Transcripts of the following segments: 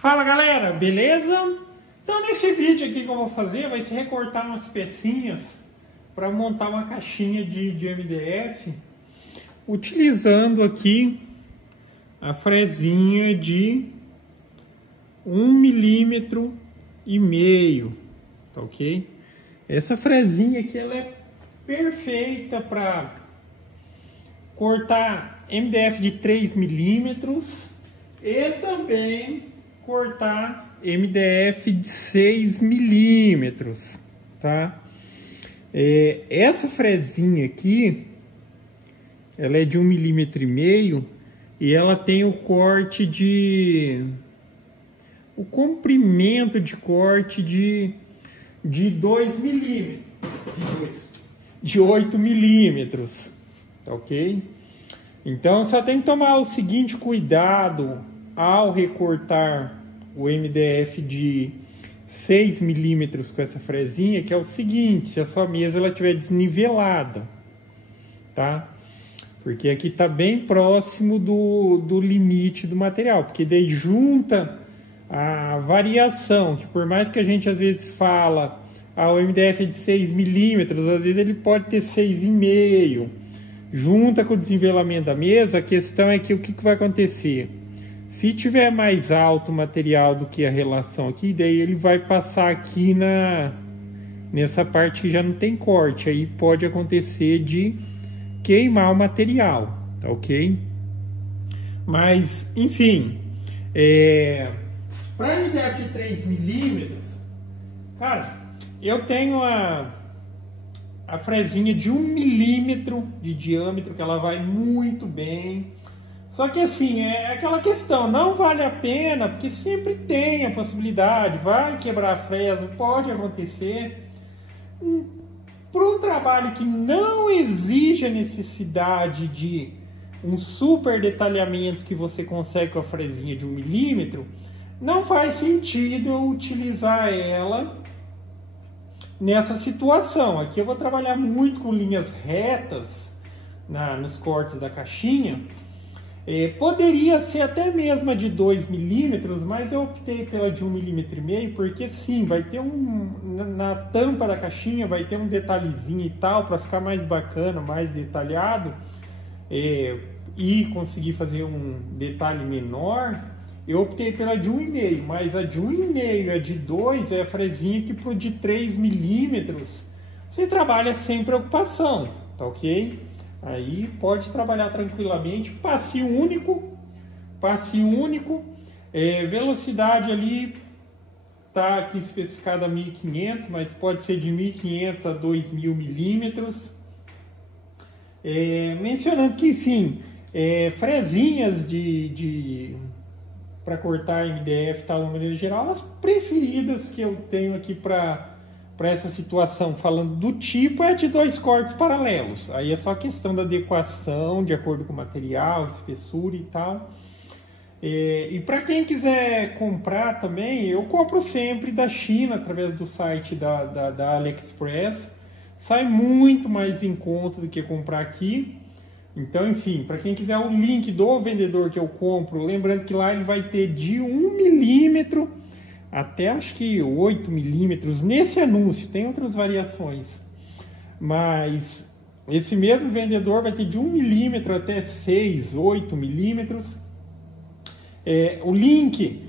Fala galera, beleza? Então nesse vídeo aqui que eu vou fazer vai ser recortar umas pecinhas para montar uma caixinha de MDF utilizando aqui a frezinha de 1,5 mm, tá ok? Essa frezinha aqui ela é perfeita para cortar MDF de 3 mm e também cortar MDF de 6 mm, tá? Essa frezinha aqui, ela é de 1,5 mm e ela tem o corte o comprimento de corte de 2 mm, de 8 mm, tá ok? Então só tem que tomar o seguinte cuidado ao recortar o MDF de 6 mm com essa frezinha, que é o seguinte: se a sua mesa ela estiver desnivelada, tá? Porque aqui está bem próximo do limite do material, porque daí junta a variação, que por mais que a gente às vezes fala, o MDF é de 6 mm, às vezes ele pode ter 6,5, junta com o desnivelamento da mesa. A questão é que o que vai acontecer? Se tiver mais alto o material do que a relação aqui, daí ele vai passar aqui nessa parte que já não tem corte. Aí pode acontecer de queimar o material, tá ok? Mas, enfim, para MDF de 3 mm, cara, eu tenho a frezinha de 1 mm de diâmetro, que ela vai muito bem. Só que assim, é aquela questão, não vale a pena, porque sempre tem a possibilidade, vai quebrar a fresa, pode acontecer. Para um trabalho que não exige a necessidade de um super detalhamento que você consegue com a fresinha de 1 mm, não faz sentido eu utilizar ela nessa situação. Aqui eu vou trabalhar muito com linhas retas nos cortes da caixinha. Poderia ser até mesmo a de 2 mm, mas eu optei pela de 1,5 mm, porque sim, vai ter na tampa da caixinha vai ter um detalhezinho e tal, para ficar mais bacana, mais detalhado, e conseguir fazer um detalhe menor. Eu optei pela de 1,5, mas a de 1,5 e a de 2 é a frezinha que pro de 3 mm você trabalha sem preocupação, tá ok? Aí pode trabalhar tranquilamente, passe único, velocidade ali tá aqui especificada 1.500, mas pode ser de 1.500 a 2.000 milímetros. Mencionando que, enfim, frezinhas para cortar MDF, tal, de maneira geral, as preferidas que eu tenho aqui para essa situação, falando do tipo, é de 2 cortes paralelos. Aí é só questão da adequação, de acordo com o material, espessura e tal. E para quem quiser comprar também, eu compro sempre da China, através do site da AliExpress. Sai muito mais em conta do que comprar aqui. Então, enfim, para quem quiser o link do vendedor que eu compro, lembrando que lá ele vai ter de 1 mm até acho que 8 mm nesse anúncio, tem outras variações, mas esse mesmo vendedor vai ter de 1 mm até 6, 8 mm. O link,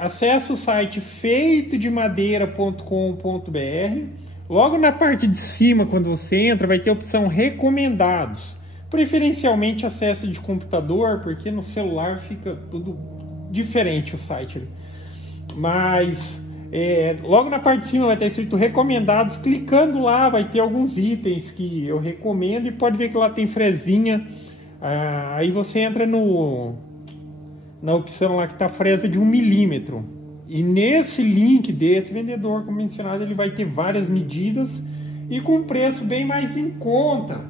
acesse o site feitodemadeira.com.br. Logo na parte de cima, quando você entra, vai ter a opção recomendados, preferencialmente acesso de computador, porque no celular fica tudo diferente o site ali. Mas logo na parte de cima vai estar escrito recomendados. Clicando lá vai ter alguns itens que eu recomendo e pode ver que lá tem frezinha. Aí você entra na opção lá que está fresa de 1 mm, e nesse link desse vendedor, como mencionado, ele vai ter várias medidas e com preço bem mais em conta.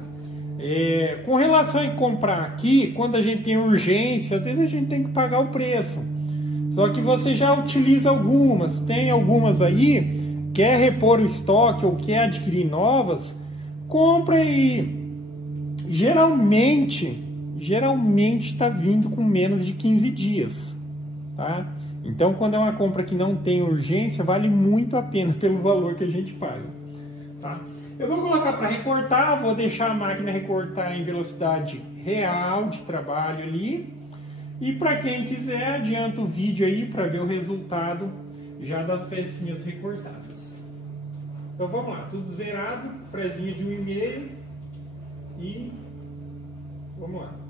Com relação a comprar aqui, quando a gente tem urgência, às vezes a gente tem que pagar o preço. Só que você já utiliza algumas, tem algumas aí, quer repor o estoque ou quer adquirir novas, compra aí. Geralmente está vindo com menos de 15 dias, tá? Então, quando é uma compra que não tem urgência, vale muito a pena pelo valor que a gente paga, tá? Eu vou colocar para recortar, vou deixar a máquina recortar em velocidade real de trabalho ali. E para quem quiser, adianta o vídeo aí para ver o resultado já das pecinhas recortadas. Então vamos lá, tudo zerado, frezinha de 1,5 e vamos lá.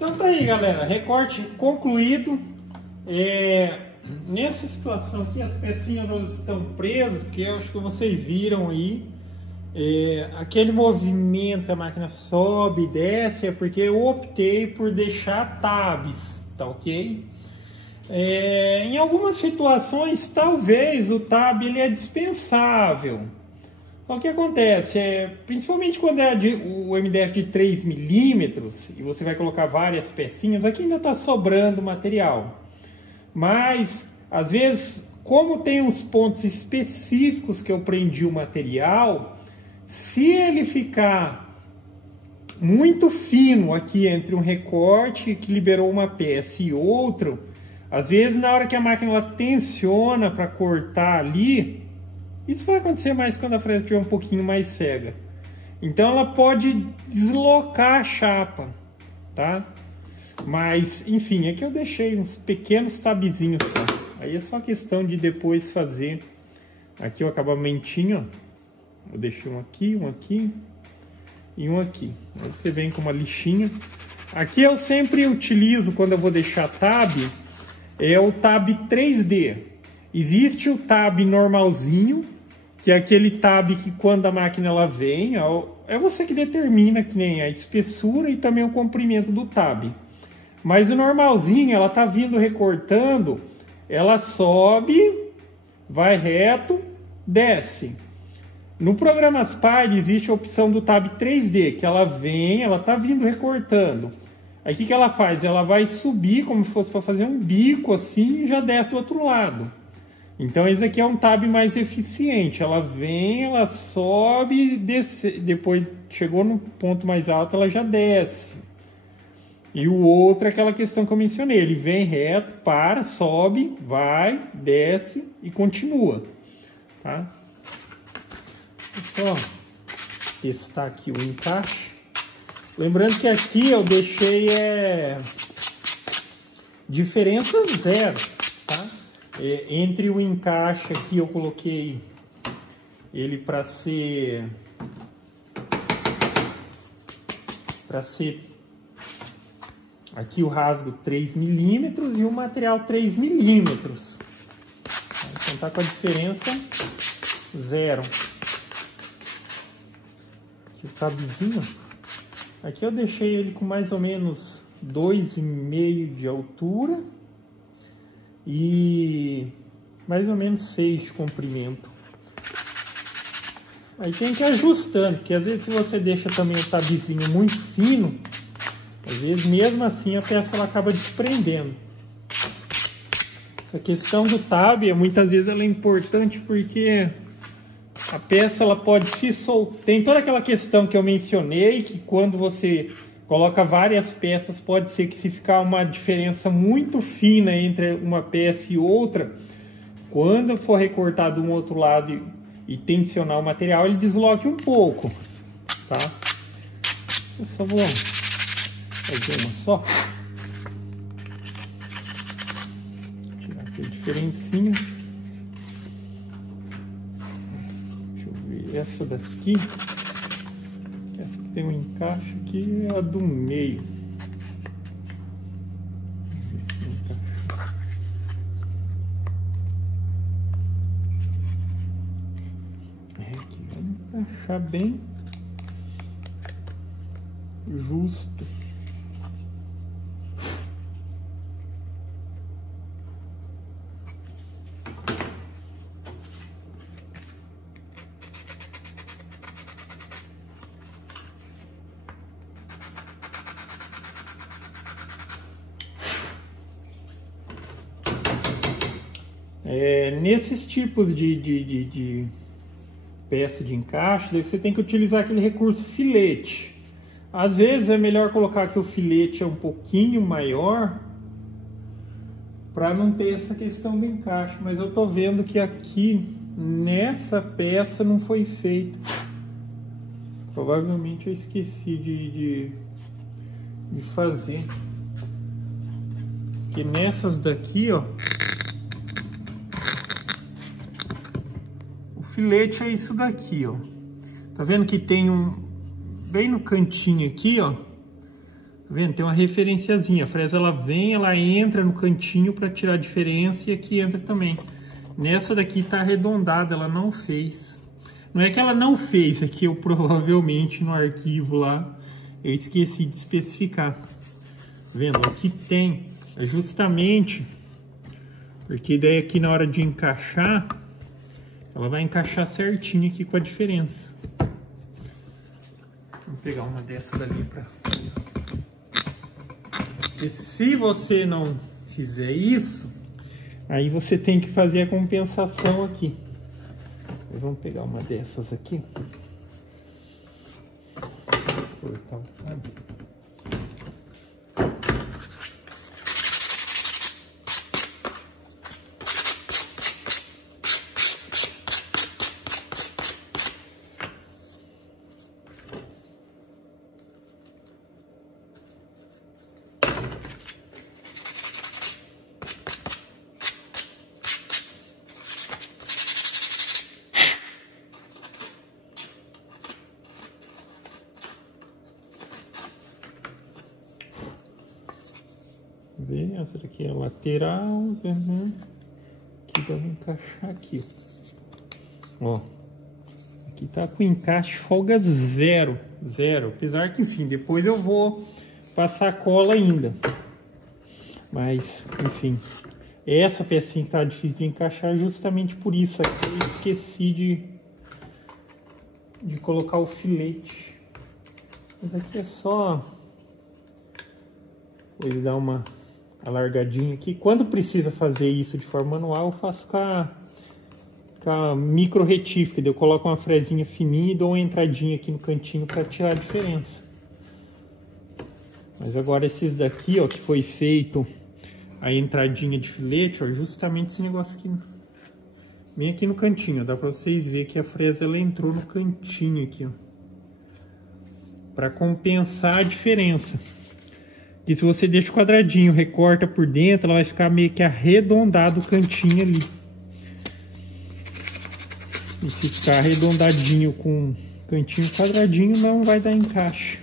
Então tá aí, galera, recorte concluído. nessa situação aqui as pecinhas elas estão presas, porque eu acho que vocês viram aí, aquele movimento que a máquina sobe e desce é porque eu optei por deixar tabs, tá ok? Em algumas situações talvez o tab ele é dispensável. O que acontece principalmente quando é o MDF de 3 milímetros e você vai colocar várias pecinhas, aqui ainda está sobrando material. Mas, às vezes, como tem uns pontos específicos que eu prendi o material, se ele ficar muito fino aqui entre um recorte que liberou uma peça e outro, às vezes na hora que a máquina ela tensiona para cortar ali, isso vai acontecer mais quando a fresa estiver um pouquinho mais cega. Então ela pode deslocar a chapa, tá? Mas, enfim, aqui eu deixei uns pequenos tabzinhos só. Aí é só questão de depois fazer aqui o acabamentinho, ó. Eu deixei um aqui e um aqui. Aí você vem com uma lixinha. Aqui eu sempre utilizo, quando eu vou deixar tab, é o tab 3D. Existe o tab normalzinho, que é aquele tab que quando a máquina ela vem, é você que determina que nem a espessura e também o comprimento do tab. Mas o normalzinho, ela tá vindo recortando, ela sobe, vai reto, desce. No programa Aspire existe a opção do tab 3D, que ela vem, ela tá vindo recortando. Aí o que ela faz? Ela vai subir como se fosse para fazer um bico assim e já desce do outro lado. Então esse aqui é um tab mais eficiente. Ela vem, ela sobe, desce, depois chegou no ponto mais alto, ela já desce. E o outro é aquela questão que eu mencionei. Ele vem reto, para, sobe, vai, desce e continua. Tá? Vou só testar aqui o encaixe. Lembrando que aqui eu deixei diferença zero, tá? Entre o encaixe aqui eu coloquei ele para ser aqui o rasgo 3 milímetros e o material 3 milímetros. Então tá com a diferença zero. Aqui o tabzinho. Aqui eu deixei ele com mais ou menos 2,5 de altura e mais ou menos 6 de comprimento. Aí tem que ir ajustando, porque às vezes se você deixa também o tabzinho muito fino, às vezes mesmo assim a peça ela acaba desprendendo. Essa questão do tab, muitas vezes ela é importante porque a peça ela pode se soltar. Tem toda aquela questão que eu mencionei, que quando você coloca várias peças, pode ser que se ficar uma diferença muito fina entre uma peça e outra, quando for recortado um outro lado e tensionar o material, ele desloque um pouco, tá? Eu só vou fazer uma só. Tirar aqui a diferencinha. Essa daqui, essa que tem um encaixe aqui, é a do meio. Aqui vai encaixar bem justo. Nesses tipos de peça de encaixe, você tem que utilizar aquele recurso filete. Às vezes é melhor colocar que o filete é um pouquinho maior para não ter essa questão do encaixe, mas eu tô vendo que aqui nessa peça não foi feito. Provavelmente eu esqueci de fazer. Porque nessas daqui, ó, o filete é isso daqui, ó. Tá vendo que tem um bem no cantinho aqui, ó. Tá vendo? Tem uma referenciazinha. A fresa ela vem, ela entra no cantinho para tirar a diferença e aqui entra também. Nessa daqui tá arredondada, ela não fez. Não é que ela não fez, é que eu provavelmente no arquivo lá eu esqueci de especificar. Tá vendo? Aqui tem, é justamente porque daí aqui na hora de encaixar, ela vai encaixar certinho aqui com a diferença. Vou pegar uma dessas dali para... E se você não fizer isso, aí você tem que fazer a compensação aqui. Vamos pegar uma dessas aqui. Cortar o cabo. Ver, essa daqui é a lateral, aqui dá pra encaixar aqui, ó, aqui tá com encaixe folga zero, apesar que enfim, depois eu vou passar cola ainda, mas enfim, essa pecinha que tá difícil de encaixar justamente por isso aqui, eu esqueci de colocar o filete, mas aqui é só ele dar uma alargadinha aqui. Quando precisa fazer isso de forma manual, eu faço com a micro retífica. Eu coloco uma fresinha fininha e dou uma entradinha aqui no cantinho para tirar a diferença. Mas agora esses daqui, ó, que foi feito a entradinha de filete, ó, justamente esse negócio aqui, bem aqui no cantinho, ó, dá para vocês verem que a fresa ela entrou no cantinho aqui, ó, para compensar a diferença. E se você deixa o quadradinho, recorta por dentro, ela vai ficar meio que arredondado o cantinho ali. E se ficar arredondadinho com cantinho quadradinho, não vai dar encaixe.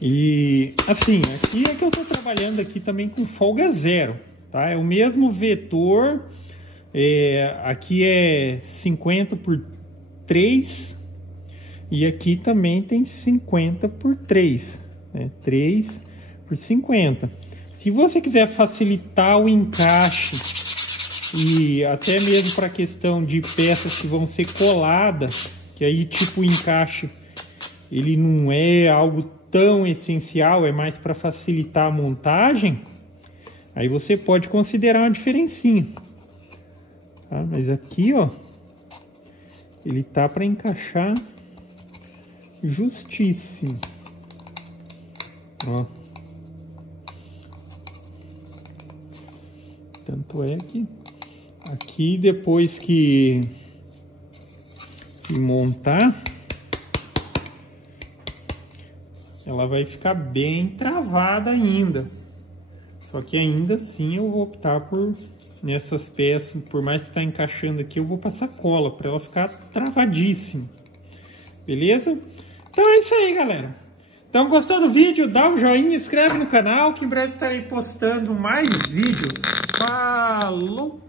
E assim, aqui é que eu estou trabalhando aqui também com folga zero, tá? É o mesmo vetor, aqui é 50 por 3 e aqui também tem 50 por 3, né? 3 por 50. Se você quiser facilitar o encaixe e até mesmo para a questão de peças que vão ser coladas, que aí tipo o encaixe ele não é algo tão essencial, é mais para facilitar a montagem, aí você pode considerar uma diferencinha, tá? Mas aqui, ó, ele tá para encaixar justíssimo, ó. Tanto é que aqui depois que montar, ela vai ficar bem travada ainda. Só que ainda assim eu vou optar por, nessas peças, por mais que está encaixando aqui, eu vou passar cola para ela ficar travadíssima. Beleza? Então é isso aí, galera. Então, gostou do vídeo? Dá um joinha, inscreve no canal, que em breve estarei postando mais vídeos. Falou!